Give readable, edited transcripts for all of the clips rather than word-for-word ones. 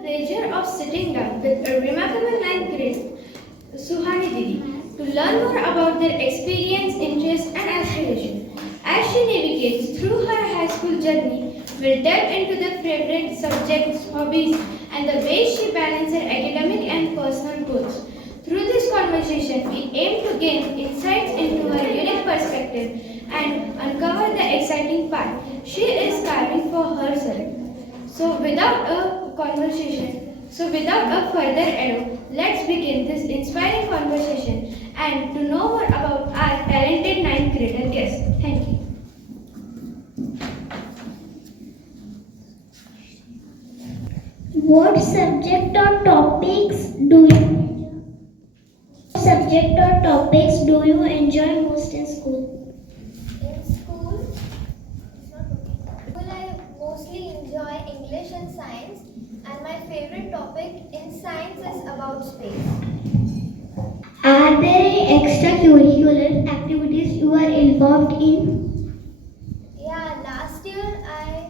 pleasure of sitting down with a remarkable ninth grade Suhani Didi to learn more about their experience, interests, and aspirations. As she navigates through her high school journey, we'll delve into the favorite subjects, hobbies, and the ways she balances her academic and personal goals. Through this conversation, we aim to gain insights into her unique perspective and uncover the exciting path she is carving for herself. Without a further ado, let's begin this inspiring conversation and to know more about our talented ninth grader guest. Thank you. What subject or topics do you enjoy most in school? In school, I mostly enjoy English and science, and my favorite topic in science is about space. Are there any extracurricular activities you are involved in? Yeah, last year I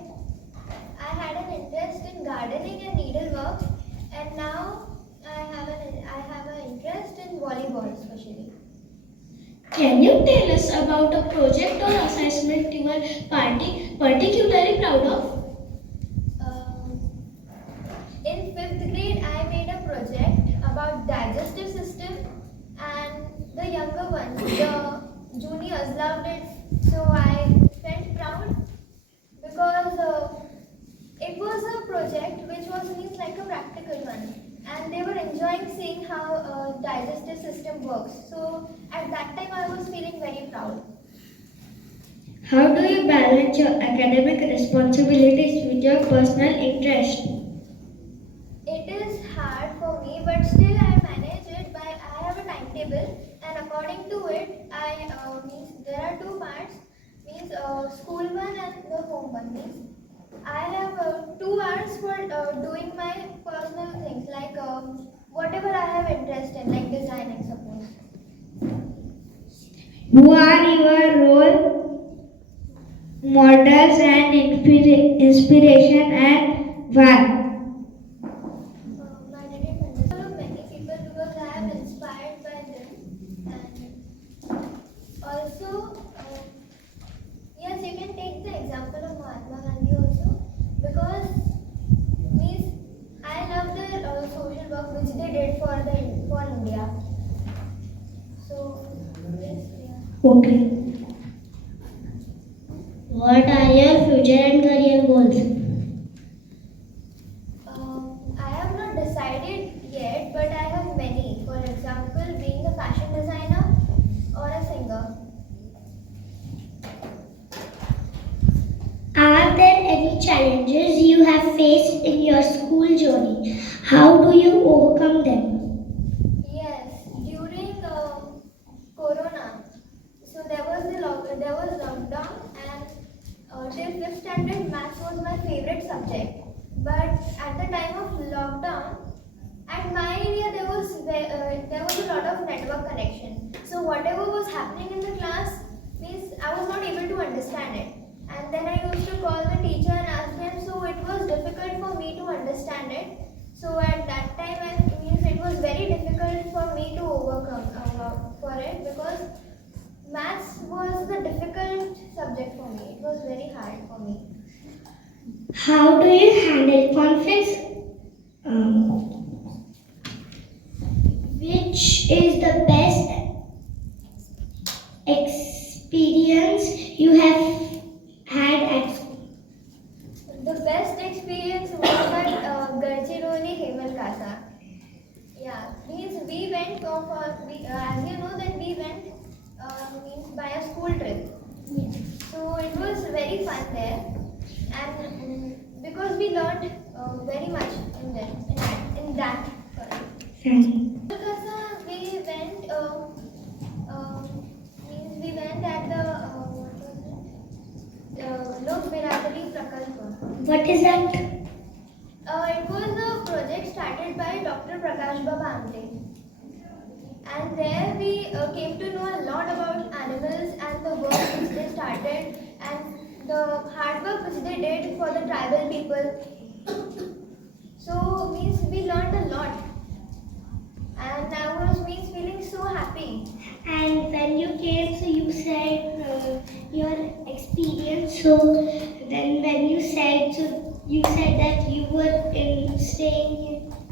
had an interest in gardening and needlework, and now I have an interest in volleyball especially. Can you tell us about a project or assignment you are particularly proud of? In fifth grade, I made a project about digestive system, and the younger ones, the juniors, loved it. So I felt proud because it was a project which was means like a practical one, and they were enjoying seeing how digestive system works. So at that time, I was feeling very proud. How do you balance your academic responsibilities with your personal interest? It is hard for me, but still I manage it by I have a timetable, and according to it, I means there are two parts, means school one and the home one. Means I have 2 hours for doing my personal things like whatever I have interest in, like designing, suppose. Who are your role models and inspiration and why? I didn't understand many people because I am inspired by them, and also yes, you can take the example of Mahatma Gandhi also because means I love the social work which they did for India. So yes, yeah. Okay. What are your future and career goals? I have not decided yet, but I have many. For example, being a fashion designer or a singer. Are there any challenges you have faced in your school journey? How do you overcome them? Yes, during Corona, so there was lockdown, and till fifth standard, maths was my favorite subject. But at the time of lockdown, at my area there was a lot of network connection. So whatever was happening in the class means I was not able to understand it. And then I used to call the teacher and ask them. So it was difficult for me to understand it. So at that time, it was very difficult for me to overcome for it because maths was the difficult subject for me. It was very hard for me. How do you handle conflicts? Which is the best experience you have had at school? The best experience was at Gadchiroli Hemal Kasa. Yeah, means we went as you know that we went means by a school trip. Yeah. So it was very fun there, and because we learned very much in that. Sorry. Kolkata, we went at the what was it? Lok Biratari Prakalpa. What is that? It was a project started by Dr. Prakash Babamte. And there we came to know a lot about animals and the work which they started and the hard work which they did for the tribal people. So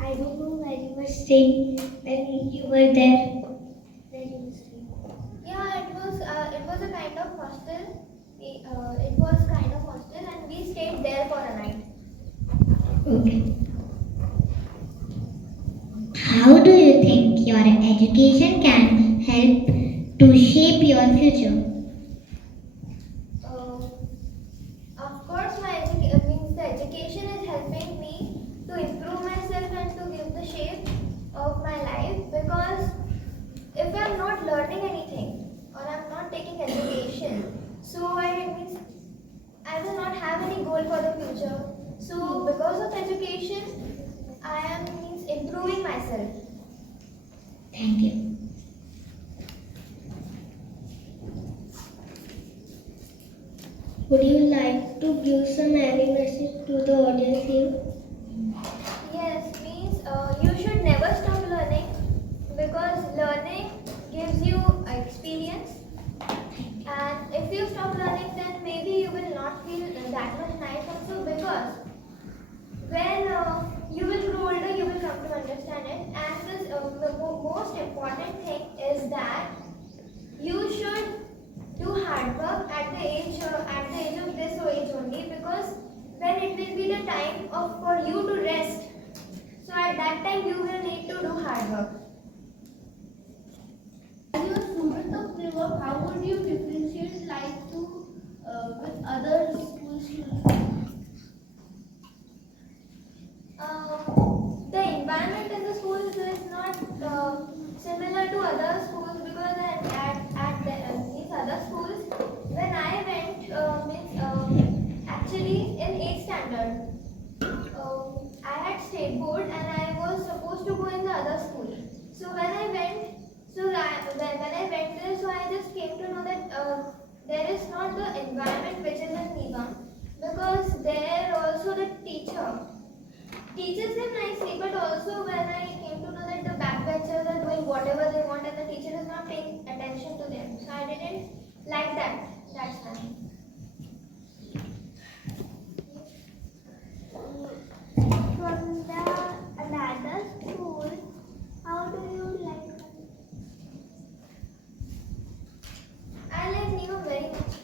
I don't know where you were staying when you were there. Where you were staying? Yeah, it was a kind of hostel. It was kind of hostel, and we stayed there for a night. Okay. How do you think your education can help to shape your future? Uh, of course, means the education is helping me to improve myself and to give the shape of my life, because if I'm not learning anything or I'm not taking education, so I will not have any goal for the future. So because of education, I am means improving myself. Thank you. Would you like to give some happy message to the audience here? Yes, means you should never stop learning, because learning gives you experience. And if you stop learning, then maybe you will not feel that much nice also, because when you will grow older, you will come to understand it. And this, the most important thing is that you should do hard work at the age of this age only, because when it will be the time of for you to rest, so at that time you will need to do hard work. As you a student of Neevam, how would you differentiate life with other school students? The environment in the schools is not similar to other schools, because these other schools, when I went, actually in 8th standard, I had state board and I was supposed to go in the other school. So when I went, when I went there, so I just came to know that there is not the environment which is in Neevam, because there also the teacher teaches them nicely, but also when I came to know that the backbenchers are doing whatever they want and the teacher is not paying attention to them, so I didn't like that. That's why. From the another school, how do you like it? I like Neevam very much.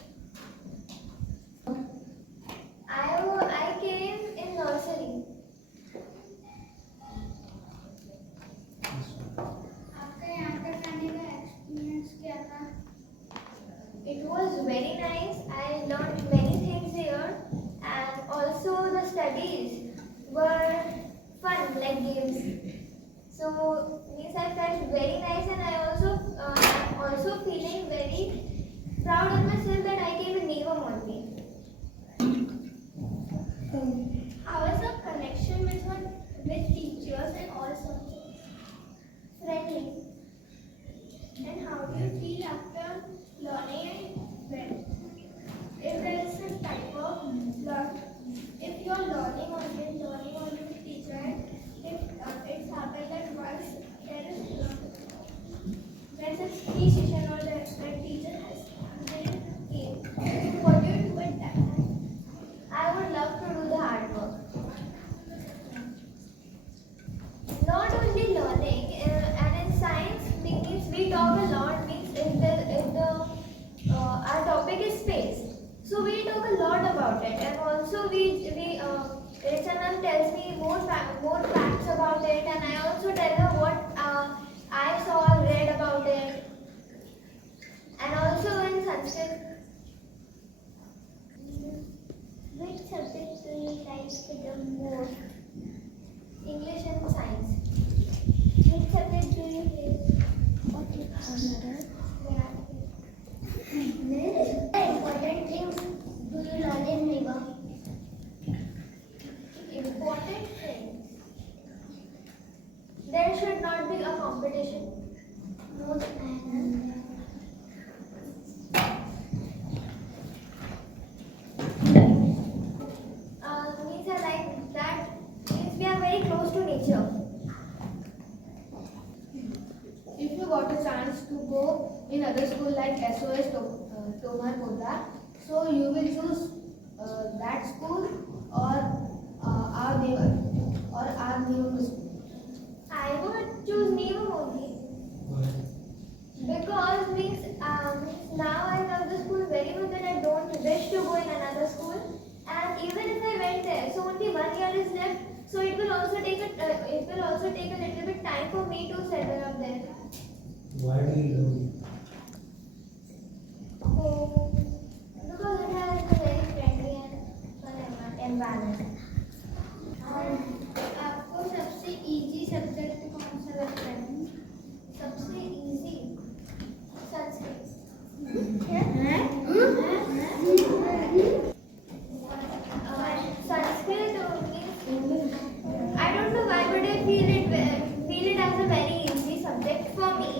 I came in nursery. आपका यहाँ पर रहने का experience क्या था? It was very nice. I learned many things here, and also the studies were fun, like games. So means I felt very nice, and I'm also feeling very proud of myself that I came in Neevam only. How is the connection with teachers and all subjects? Friendly. And how do you feel after learning and when? If there is a type of learn, if you are learning only with teacher, and if it's happened that once there's a free session or the teacher has given a what do you do at that time? I would love to do the hard work. Not only learning, and in science, means we talk a lot. Means if our topic is space, so we talk a lot about it, and also Richanand tells me more facts about it, and I also tell her what I saw or read about it, and also in Sanskrit. Which subject do you like the most? English and science. Which subject do you hate? What is another? Important things do you learn in Neevam? Important things. There should not be a competition. Most and Means I like that. Means we are very close to nature. If you got a chance to go in other school like SOS Tomar Kodla, so you will choose that school or our neighbor or our new school. Why do you love it? So, because it has a very friendly and fun environment. आपको सबसे easy subject कौन सा लगता है? सबसे easy Sanskrit. Sanskrit means I don't know why, but I feel it as a very easy subject for me,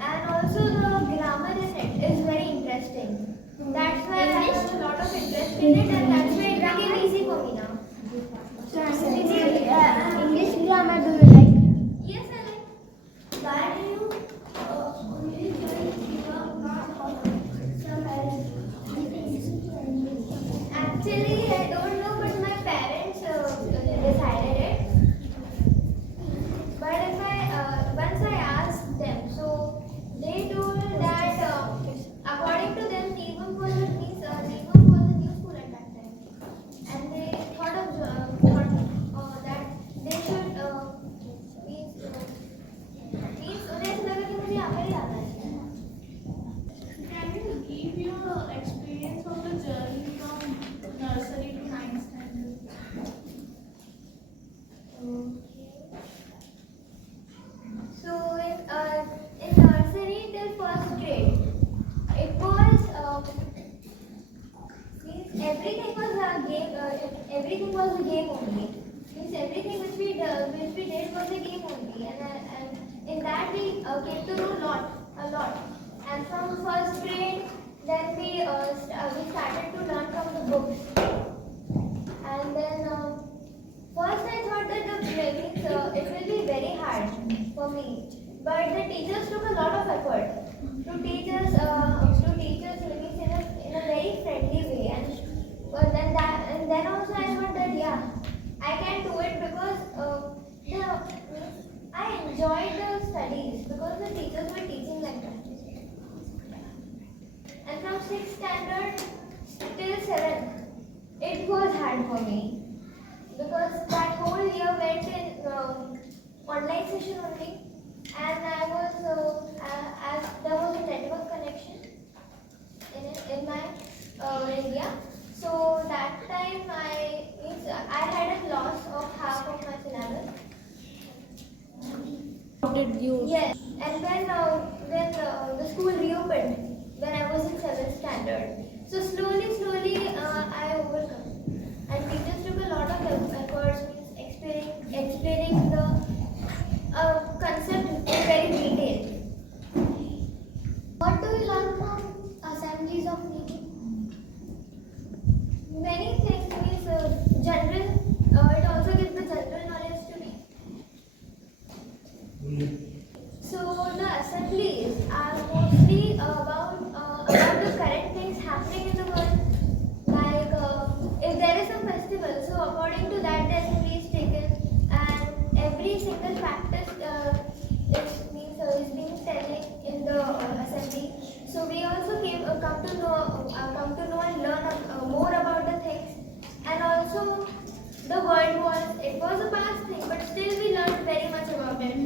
and also the grammar in it is very interesting. That's why I have a lot of interest in it, and that's why it became easy for me now. English grammar do you like? Yes, I like. Why do you only join Neevam, not some else? Actually, I don't know, but my parents decided it. But if once I asked them, so they told that according to them, Neevam was a new school at that time, and they thought that they should means उन्हें ऐसा लगा कि मुझे यहाँ पर ही आना है. Can you give your experience of the journey from nursery to 9th standard? So in nursery till first grade, it was means everything was a game. Everything was a game only. Means everything which we did was a game only, and in that we came to know a lot. And from first grade, then we started to learn from the books. And then first I thought that it will be very hard for me, but the teachers took a lot of effort to teach us means in a very friendly way. And then also I thought that yeah, I can do it because I enjoyed the studies because the teachers were teaching like that. And from 6th standard till 7th, it was hard for me because that whole year went in online session only, and I was as there was a network connection in my area. So that time I had a loss of half of my syllabus. How did you? Yes, and when the school reopened when I was in 7th standard, so slowly I overcome. And teachers took a lot of efforts, explaining the concept in very detail. What do you learn from assemblies of meeting? Many things means general. It also gives the general knowledge to me. So the assemblies are mostly about the current things happening in the world. Like if there is some festival, so according to that the assembly is taken, and every single practice is being telling in the assembly. So we also come to know and learn more about the things. And also the world it was a past thing, but still we learned very much about it.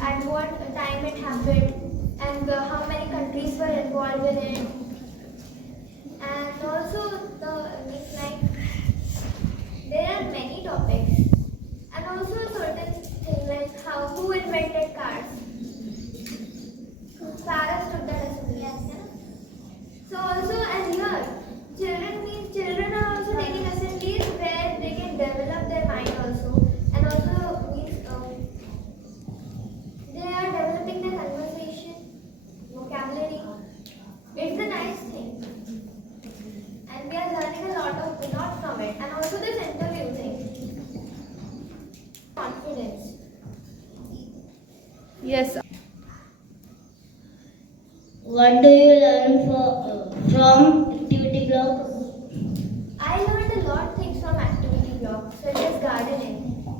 At what time it happened, and how many countries were involved in it. And also there are many topics, and also a certain thing like who invented cars. Cars took that assembly. So also, and here children are also taking assemblies where they can develop their mind also, and also they are developing their conversation, vocabulary. It's a nice thing, and we are learning a lot from it. And also this interview thing, confidence. Yes. What do you learn from activity block? I learned a lot of things from activity block, such as gardening.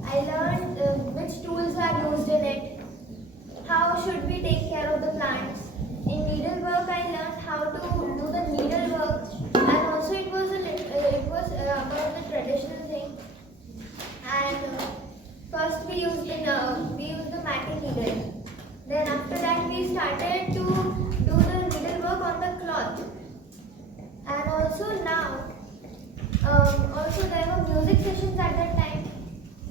I learned which tools are used in it, how should we take care of the plants. In needlework, I learned how to do the needlework, and also it was about the traditional thing. And first we used the matting needle. Then after that we started to do the needlework on the cloth. And also now, also there were music sessions at that time,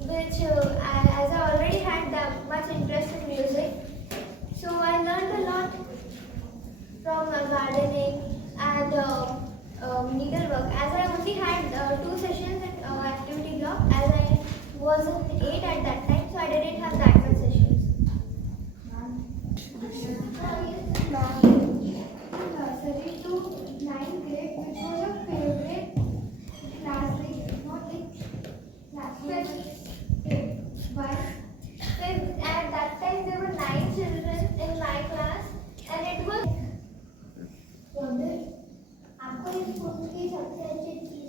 which as I already had that much interest in music, so I learned a lot from gardening and needlework. As I only had 2 sessions in activity block, as I was in 8 at that time, so I didn't have that much sessions. Nursery to 9th grade, which was your favorite class? Like, not like class, but At that time there were 9 children in my class, and it was आपको इस school की सबसे अच्छी चीज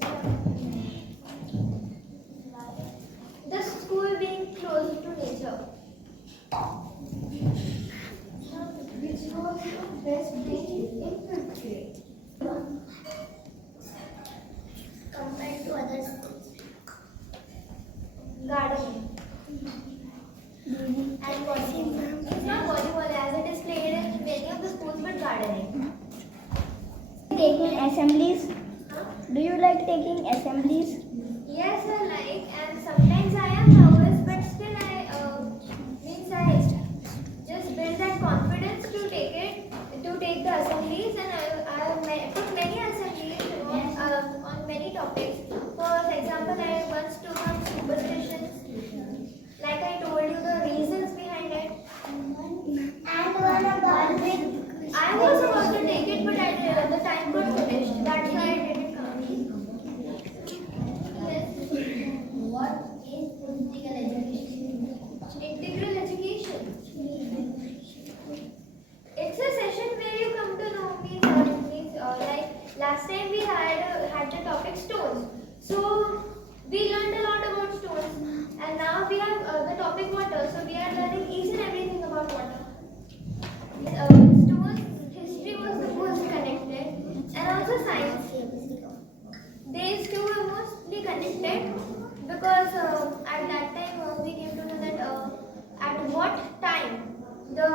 the school being close to nature. which was your best day in 5th grade? compared to other schools? Gardening. And volleyball. It's not volleyball as it is played in many of the schools, but gardening. Taking assemblies? Do you like taking assemblies? Yes, I like, and sometimes I am nervous, but still I just build that confidence to take the assemblies, and I took many assemblies on many topics. For example, I once took on superstitions, like I told you the reasons behind it. And one about with I was about to take it, but the time got finished. That's why I didn't come. what is physical education? Integral education. It's a session where you come to know me. Like last time we had the topic stones. So we learned a lot about stones, and now we have the topic water. So we are learning each and everything about water. Stones, history was the most connected, and also science. These two were mostly connected because at that time we came to know that at what time the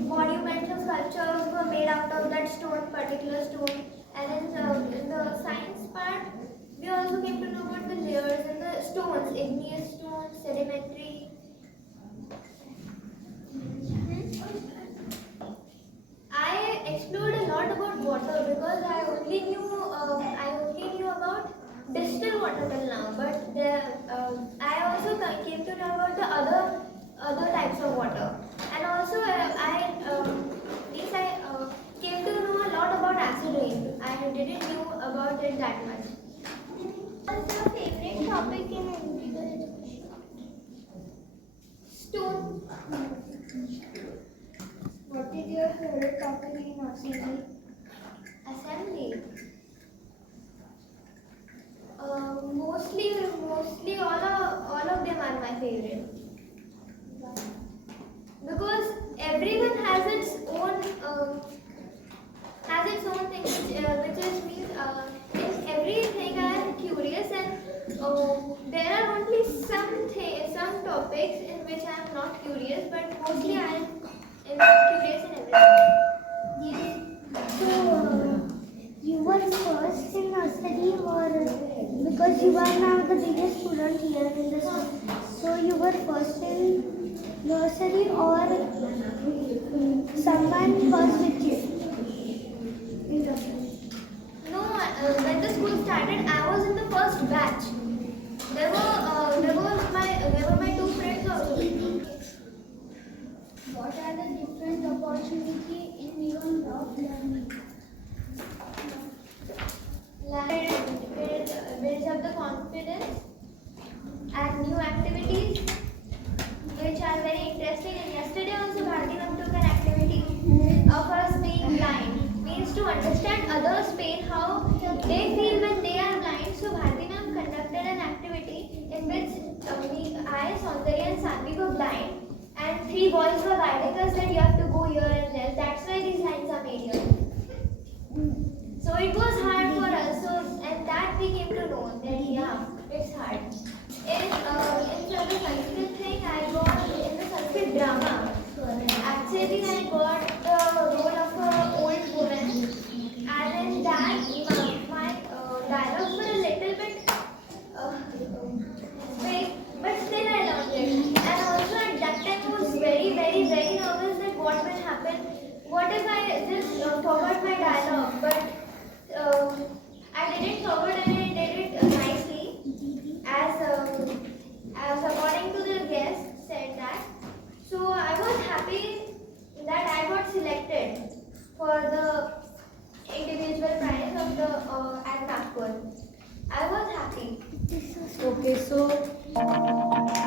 monuments or sculptures were made out of that stone, particular stone. And in the science part, we also came to know about the layers and the stones, igneous stones, sedimentary. I explored a lot about water because I only knew about distilled water till now. But I also came to know about the other types of water, and also I came to know a lot about acid rain. I didn't knew about it that much. What's your favorite topic in physical education? Stone. What is your favorite topic in nursery? Assembly. Mostly all of them are my favorite. Because everyone has its own thing, which is means in everything I am curious, and there are only some topics in which I am not curious, but mostly I am curious in everything. So, you were first in nursery, or because you are now the biggest student here in the school, so you were first in nursery, or someone was with you? No, when the school started, I was in the first batch. There were my 2 friends also. What are the different opportunities in your of learning? Builds up the confidence and new activities which are very interesting. And yesterday also Bharti Ma'am took an activity of us being blind. Means to understand others' pain, how they feel when they are blind. So Bharti Ma'am conducted an activity in which I, Saundarya and Sanvi were blind, and 3 boys were guiding us that you have to go here and there. That's why these lines are made here. So it was hard for us. So and that we came to know that yeah, it's hard. In the Sanskrit thing, I got in the Sanskrit drama. Okay, so